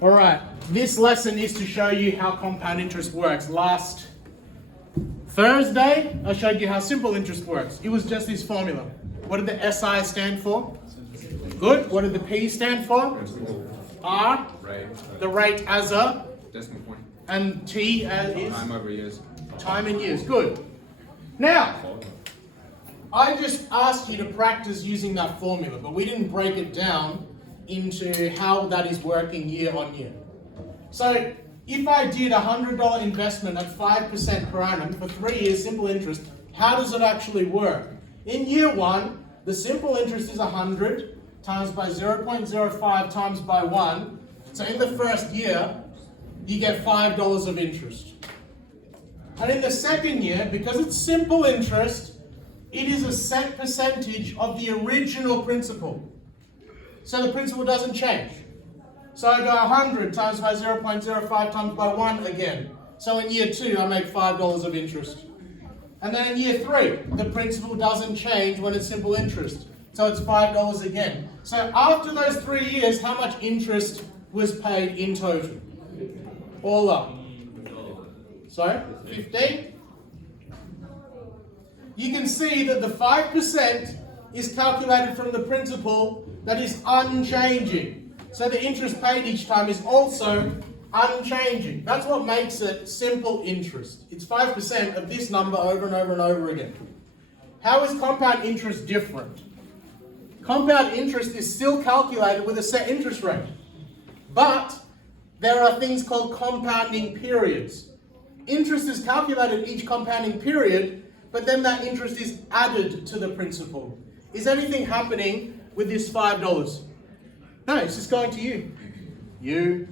All right, this lesson is to show you how compound interest works. Last Thursday, I showed you how simple interest works. It was just this formula. What did the SI stand for? Good. What did the P stand for? R, the rate as a decimal point. And T as is Time over years. Time in years. Good. Now, I just asked you to practice using that formula, but we didn't break it down into how that is working year on year. So, if I did a $100 investment at 5% per annum for 3 years, simple interest, how does it actually work? In year 1, the simple interest is 100 times by 0.05 times by 1. So in the first year, you get $5 of interest. And in the second year, because it's simple interest, it is a set percentage of the original principal. So the principal doesn't change. So I go 100 times by 0.05 times by 1 again. So in year 2, I make $5 of interest. And then in year 3, the principal doesn't change when it's simple interest. So it's $5 again. So after those 3 years, how much interest was paid in total? All up. So, 15. You can see that the 5% is calculated from the principal that is unchanging. So the interest paid each time is also unchanging. That's what makes it simple interest. It's 5% of this number over and over and over again. How is compound interest different? Compound interest is still calculated with a set interest rate. But there are things called compounding periods. Interest is calculated each compounding period, but then that interest is added to the principal. Is anything happening with this $5? No, it's just going to you. You.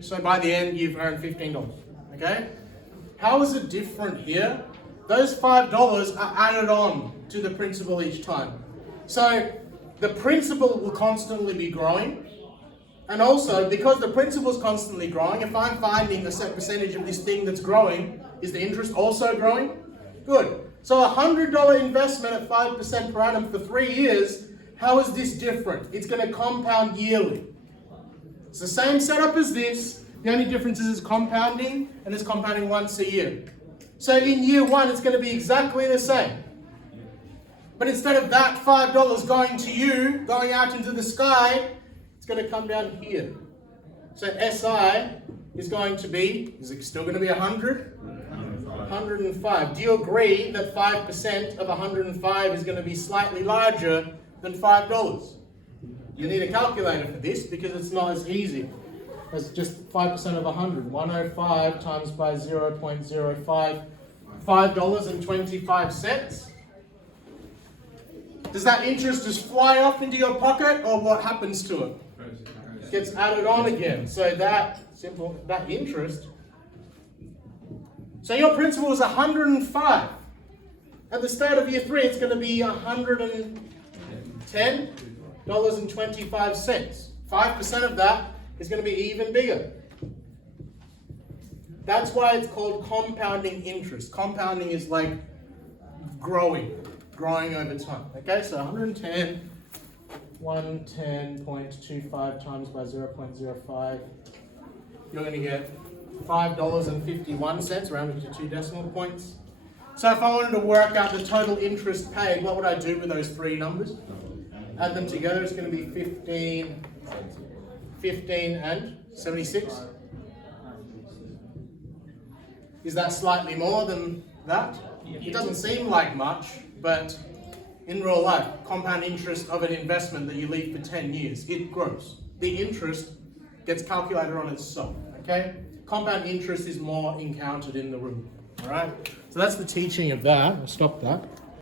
So by the end, you've earned $15. Okay? How is it different here? Those $5 are added on to the principal each time. So the principal will constantly be growing. And also, because the principal is constantly growing, if I'm finding a set percentage of this thing that's growing, is the interest also growing? Good. So a $100 investment at 5% per annum for 3 years, how is this different? It's going to compound yearly. It's the same setup as this. The only difference is it's compounding, and it's compounding once a year. So in year 1, it's going to be exactly the same. But instead of that $5 going to you, going out into the sky, it's going to come down here. So SI is going to be, is it still going to be 100? 105. Do you agree that 5% of 105 is going to be slightly larger than $5? You need a calculator for this because it's not as easy as just 5% of 100. 105 times by 0.05, $5.25. Does that interest just fly off into your pocket, or what happens to it? It gets added on again. So that interest. So your principal is 105. At the start of year 3, it's going to be $110.25. 5% of that is going to be even bigger. That's why it's called compounding interest. Compounding is like growing over time. Okay, so 110.25 times by 0.05. You're going to get $5.51, rounded to 2 decimal points. So if I wanted to work out the total interest paid, what would I do with those 3 numbers? Add them together, it's going to be 15 and 76. Is that slightly more than that? It doesn't seem like much, but in real life, compound interest of an investment that you leave for 10 years, it grows. The interest gets calculated on itself, okay? Compound interest is more encountered in the room, all right? So that's the teaching of that. I'll stop that.